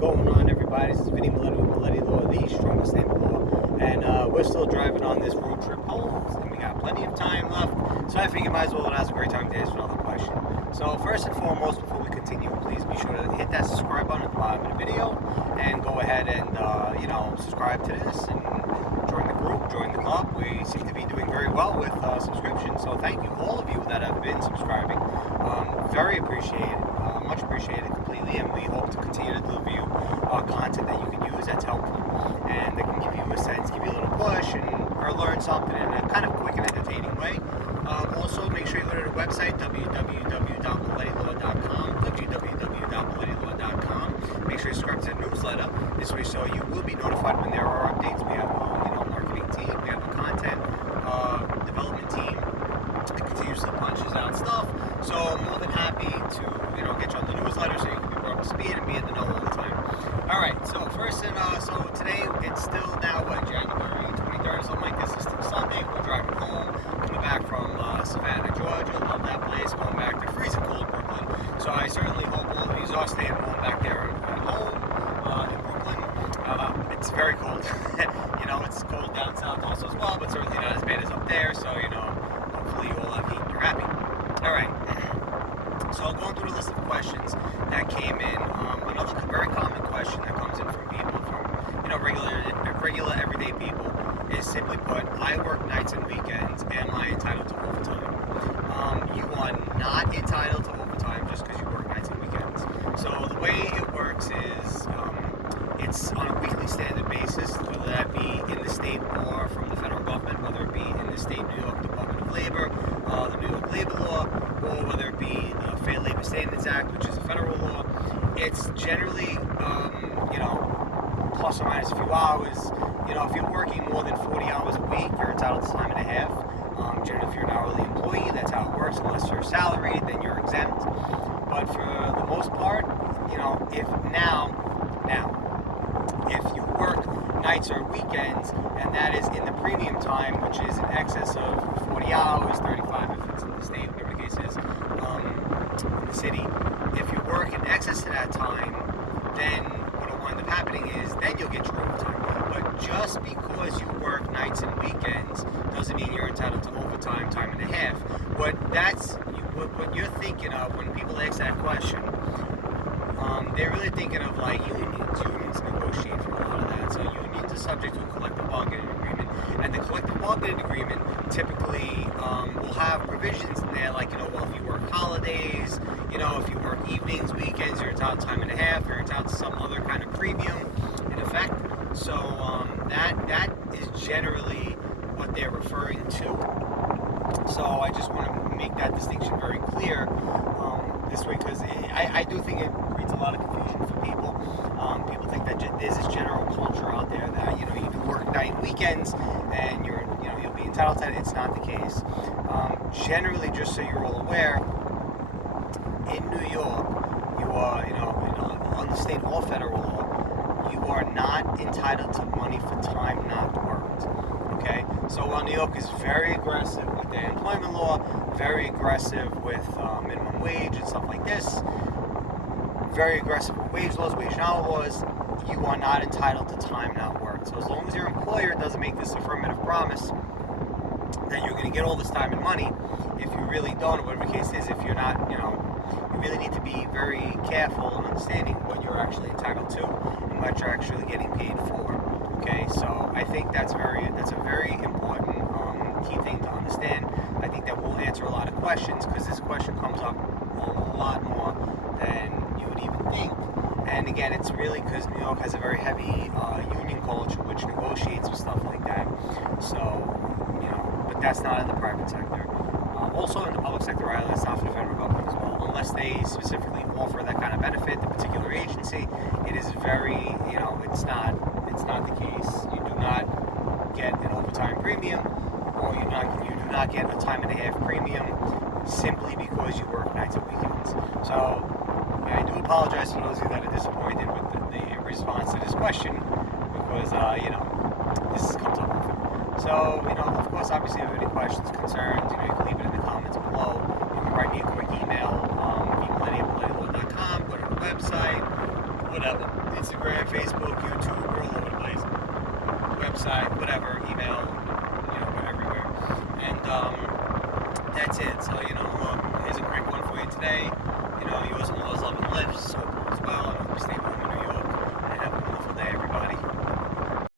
going on, everybody? This is Vinny Miletti with Miletti Law, the strongest name in law. And we're still driving on this road trip home, and we got plenty of time left. So I figured might as well have a great time to answer another question. So first and foremost, before we continue, please be sure to hit that subscribe button at the bottom of the video, and go ahead and subscribe to this and join the group, join the club. We seem to be doing very well with subscriptions. So thank you, all of you that have been subscribing. Very appreciated, much appreciated completely, and we hope to continue to deliver you content that you can use that's helpful and that can give you a sense, give you a little push, or learn something in a kind of quick and entertaining way. Also, make sure you go to the website, www.milettilaw.com, Make sure you subscribe to the newsletter. This way, so you will be notified when there are updates. We have a marketing team, we have a content development team that continuously punches out stuff. So I'm more than happy to get you on the newsletter so you can be brought up to speed and be in the know all the time. All right, so first so today it's still now January 23rd, something like this. It's still Sunday. We're driving home, coming back from Savannah, Georgia. Love that place. Going back to freezing cold Brooklyn. So I certainly hope all of you are staying warm back there at home in Brooklyn. It's very cold. It's cold down south also as well, but certainly not as bad as up there. So hopefully you all have heat and you're happy. All right. So going through the list of questions that came in, another very common question that comes in from people, from regular everyday people, is simply put, I work nights and weekends. Am I entitled to overtime? You are not entitled to overtime just because you work nights and weekends. So the way it works is it's on a weekly standard basis, whether that be in the state or from the federal government, whether it be in the state New York Department of Labor, the New York Labor Law, or whether it be the Fair Labor Standards Act, which is a federal law. It's generally, plus or minus a few hours. If you're working more than 40 hours a week, you're entitled to time and a half. Generally, if you're an hourly employee, that's how it works. Unless you're salaried, then you're exempt. But for the most part, if you work nights or weekends, and that is in the premium time, which is in excess of 40 hours, 35 if it's in the state, whatever the case is, in the city, if you work in excess to that time, then what will wind up happening is then you'll get your overtime. But just because you work nights and weekends doesn't mean you're entitled to overtime, time and a half. What you're thinking of when people ask that question, they're really thinking of like unions. Unions negotiate for a lot of that. So unions are subject to a collective bargaining agreement, and the collective bargaining agreement typically will have provisions in there like, if you work holidays, if you work evenings, weekends, you're entitled to time and a half, you're entitled to some other kind of premium in effect. So that is generally what they're referring to. So I just want to make that distinction very clear this way, because I do think it creates a lot of confusion for people. People think that there's this general culture out there that you do work night and weekends and you'll be entitled to it. It's not the case. Generally, just so you're all aware, in New York, you are on the state or federal law, you are not entitled to money for time not worked. Okay, so while New York is very aggressive with their employment law, very aggressive with minimum wage and stuff like this, very aggressive with wage laws, wage and hour laws, you are not entitled to time not worked. So as long as your employer doesn't make this affirmative promise that you're going to get all this time and money, if you really don't, whatever the case is, if you're not, you really need to be very careful in understanding what you're actually entitled to and what you're actually getting paid for. Okay, so I think that's a very important key thing to understand. I think that will answer a lot of questions, because this question comes up a lot more than you would even think. And again, it's really because New York has a very heavy union culture which negotiates with stuff like that. So, but that's not in the private sector. Also in the public sector, it's not for the federal government as well. Unless they specifically offer that kind of benefit, the particular agency, it is very, it's not the case. You do not get an overtime premium, or you do not get a time and a half premium simply because you work nights and weekends. So I do apologize for those of you that are disappointed with the response to this question, because this comes up often. So of course, obviously, if you have any questions, concerns, you can leave it in the comments below. You can write me a quick email, vmiletti@milettilaw.com, go to the website, whatever. Instagram, Facebook, YouTube, we're all over the place. Website, whatever, email, we're everywhere. And that's it. So, here's a quick one for you today. Yours and Law's Love and Lift.